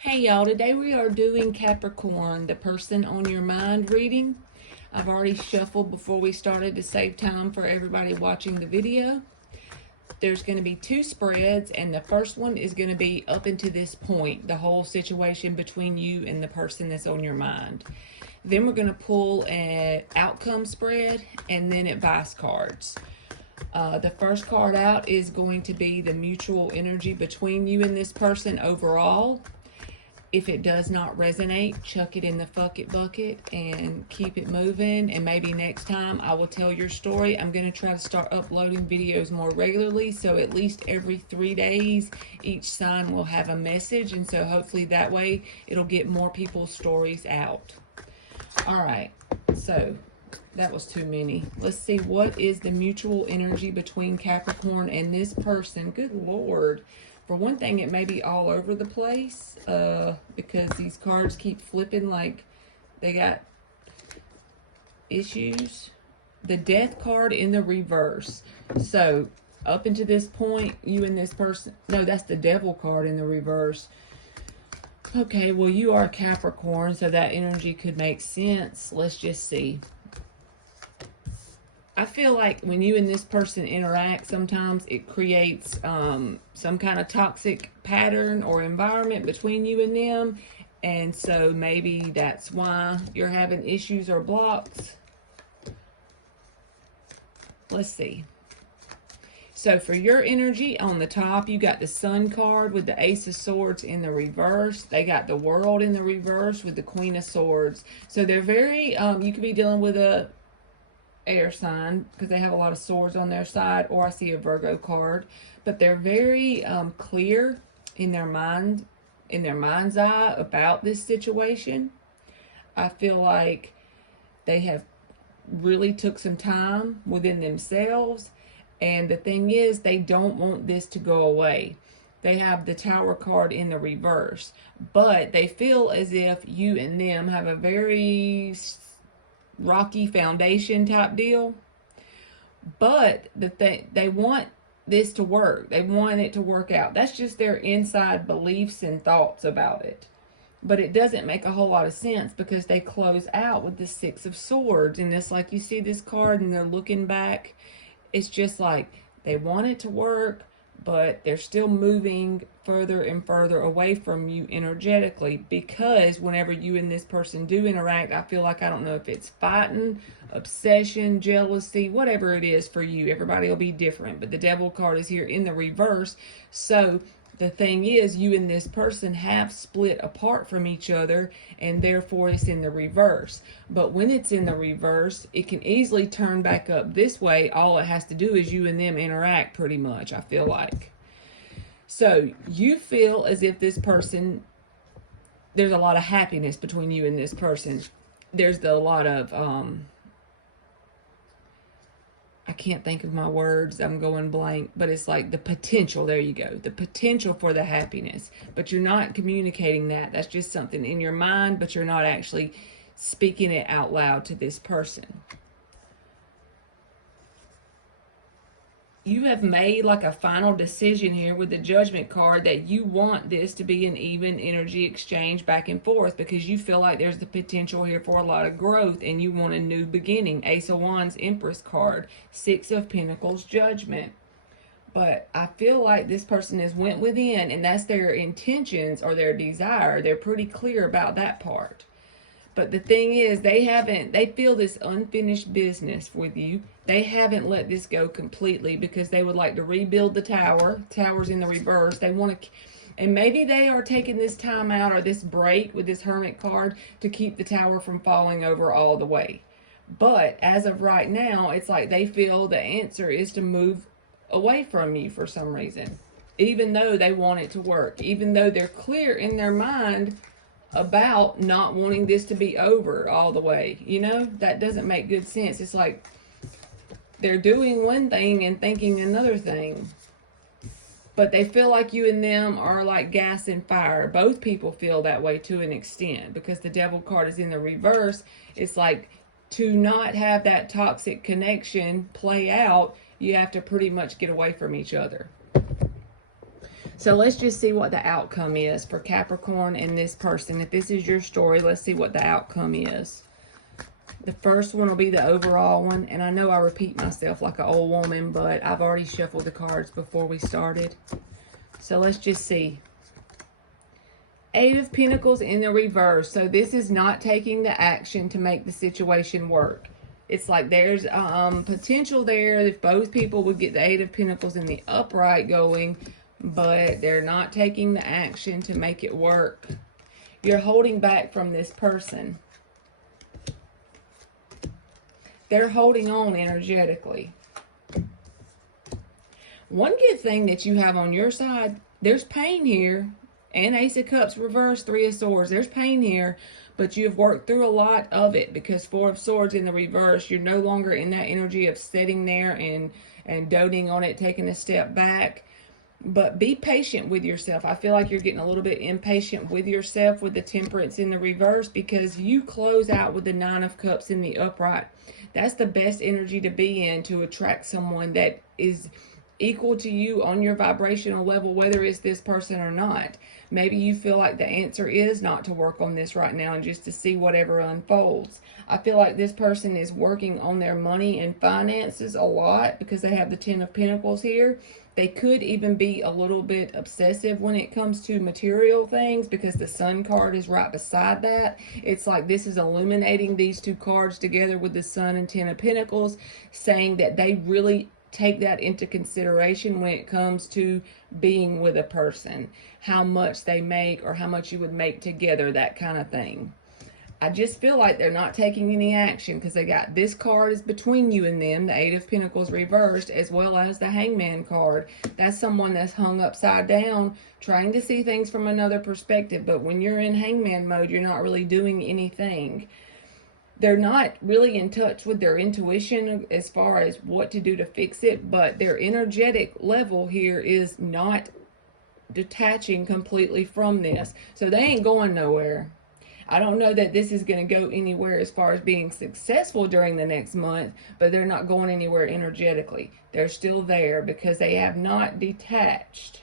Hey y'all, today we are doing Capricorn, the person on your mind reading. I've already shuffled before we started to save time for everybody watching the video. There's going to be two spreads, and the first one is going to be up into this point, the whole situation between you and the person that's on your mind. Then we're going to pull an outcome spread and then advice cards. The first card out is going to be the mutual energy between you and this person overall. If it does not resonate, chuck it in the fuck it bucket and keep it moving. And maybe next time I will tell your story. I'm going to try to start uploading videos more regularly. So at least every 3 days, each sign will have a message. And so hopefully that way it'll get more people's stories out. All right. So that was too many. Let's see, what is the mutual energy between Capricorn and this person? Good Lord. For one thing, it may be all over the place because these cards keep flipping like they got issues. The Death card in the reverse. So up into this point, you and this person, no, that's the Devil card in the reverse. Okay, well, you are Capricorn, so that energy could make sense. Let's just see. I feel like when you and this person interact, sometimes it creates some kind of toxic pattern or environment between you and them. And so maybe that's why you're having issues or blocks. Let's see. So for your energy on the top, you got the Sun card with the Ace of Swords in the reverse. They got the World in the reverse with the Queen of Swords. So they're very, you could be dealing with a air sign because they have a lot of swords on their side, or I see a Virgo card, but they're very clear in their mind, in their mind's eye about this situation. I feel like they have really took some time within themselves, and the thing is, they don't want this to go away. They have the Tower card in the reverse, but they feel as if you and them have a very rocky foundation type deal. But they want this to work. They want it to work out. That's just their inside beliefs and thoughts about it. But it doesn't make a whole lot of sense because they close out with the Six of Swords. And it's like you see this card and they're looking back. It's just like they want it to work, but they're still moving further and further away from you energetically, because whenever you and this person do interact, I feel like, I don't know if it's fighting, obsession, jealousy, whatever it is for you. Everybody will be different, but the Devil card is here in the reverse. So the thing is, you and this person have split apart from each other, and therefore it's in the reverse. But when it's in the reverse, it can easily turn back up this way. All it has to do is you and them interact, pretty much, I feel like. So you feel as if this person, there's a lot of happiness between you and this person. There's a lot of, I can't think of my words, I'm going blank, but it's like the potential, there you go, the potential for the happiness, but you're not communicating that. That's just something in your mind, but you're not actually speaking it out loud to this person. You have made like a final decision here with the Judgment card that you want this to be an even energy exchange back and forth, because you feel like there's the potential here for a lot of growth and you want a new beginning. Ace of Wands, Empress card, Six of Pentacles, Judgment. But I feel like this person has went within, and that's their intentions or their desire. They're pretty clear about that part. But the thing is, they feel this unfinished business with you. They haven't let this go completely because they would like to rebuild the tower. Tower's in the reverse. They want to, and maybe they are taking this time out or this break with this Hermit card to keep the tower from falling over all the way. But as of right now, it's like they feel the answer is to move away from you for some reason. Even though they want it to work. Even though they're clear in their mind about not wanting this to be over all the way. You know, that doesn't make good sense. It's like they're doing one thing and thinking another thing. But they feel like you and them are like gas and fire. Both people feel that way to an extent, because the Devil card is in the reverse. It's like, to not have that toxic connection play out, you have to pretty much get away from each other. So let's just see what the outcome is for Capricorn and this person. If this is your story, let's see what the outcome is. The first one will be the overall one. And I know I repeat myself like an old woman, but I've already shuffled the cards before we started. So let's just see. Eight of Pentacles in the reverse. So this is not taking the action to make the situation work. It's like there's potential there if both people would get the Eight of Pentacles in the upright going, but they're not taking the action to make it work. You're holding back from this person. They're holding on energetically. One good thing that you have on your side, there's pain here. And Ace of Cups reverse, Three of Swords. There's pain here, but you've worked through a lot of it because Four of Swords in the reverse, you're no longer in that energy of sitting there and doting on it, taking a step back. But be patient with yourself. I feel like you're getting a little bit impatient with yourself with the Temperance in the reverse because you close out with the Nine of Cups in the upright. That's the best energy to be in to attract someone that is equal to you on your vibrational level, whether it's this person or not. Maybe you feel like the answer is not to work on this right now and just to see whatever unfolds. I feel like this person is working on their money and finances a lot because they have the Ten of Pentacles here. They could even be a little bit obsessive when it comes to material things because the Sun card is right beside that. It's like this is illuminating these two cards together with the Sun and Ten of Pentacles, saying that they really take that into consideration when it comes to being with a person, how much they make or how much you would make together, that kind of thing. I just feel like they're not taking any action because they got this card is between you and them, the Eight of Pentacles reversed, as well as the Hangman card. That's someone that's hung upside down, trying to see things from another perspective. But when you're in Hangman mode, you're not really doing anything. They're not really in touch with their intuition as far as what to do to fix it, but their energetic level here is not detaching completely from this. So they ain't going nowhere. I don't know that this is going to go anywhere as far as being successful during the next month, but they're not going anywhere energetically. They're still there because they have not detached.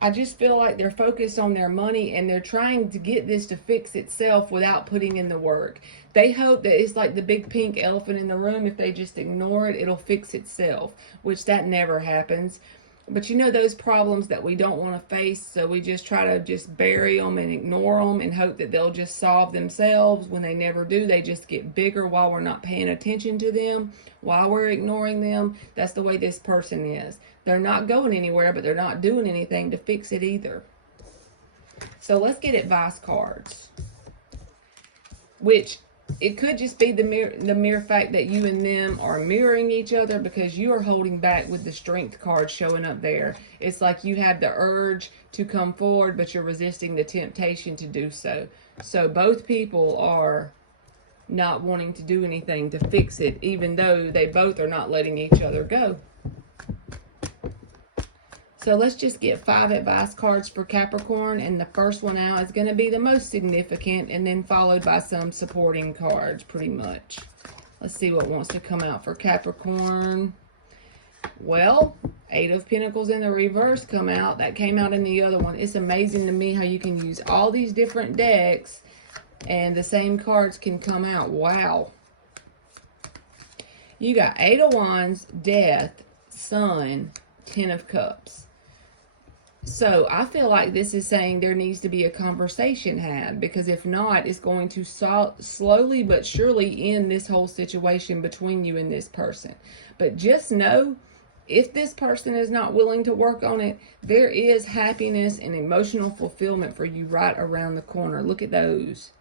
I just feel like they're focused on their money and they're trying to get this to fix itself without putting in the work. They hope that it's like the big pink elephant in the room. If they just ignore it, it'll fix itself, which that never happens. But you know those problems that we don't want to face, so we just try to just bury them and ignore them and hope that they'll just solve themselves. When they never do, they just get bigger while we're not paying attention to them, while we're ignoring them. That's the way this person is. They're not going anywhere, but they're not doing anything to fix it either. So let's get advice cards, which it could just be the mere fact that you and them are mirroring each other because you are holding back with the Strength card showing up there. It's like you have the urge to come forward, but you're resisting the temptation to do so. So both people are not wanting to do anything to fix it, even though they both are not letting each other go. So let's just get 5 advice cards for Capricorn, and the first one out is going to be the most significant, and then followed by some supporting cards, pretty much. Let's see what wants to come out for Capricorn. Well, 8 of Pentacles in the reverse come out. That came out in the other one. It's amazing to me how you can use all these different decks, and the same cards can come out. Wow. You got 8 of Wands, Death, Sun, 10 of Cups. So I feel like this is saying there needs to be a conversation had, because if not, it's going to slowly but surely end this whole situation between you and this person. But just know, if this person is not willing to work on it, there is happiness and emotional fulfillment for you right around the corner. Look at those.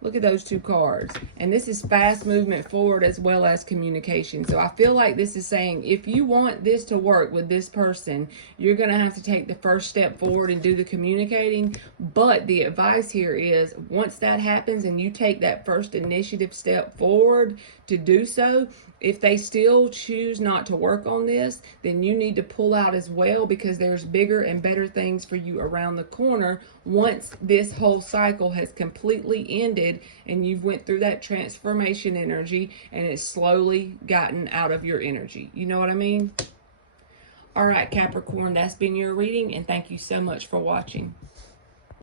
Look at those 2 cards. And this is fast movement forward as well as communication. So I feel like this is saying if you want this to work with this person, you're going to have to take the first step forward and do the communicating. But the advice here is once that happens and you take that first initiative step forward to do so, if they still choose not to work on this, then you need to pull out as well, because there's bigger and better things for you around the corner once this whole cycle has completely ended and you've went through that transformation energy and it's slowly gotten out of your energy. You know what I mean? All right, Capricorn, that's been your reading, and thank you so much for watching.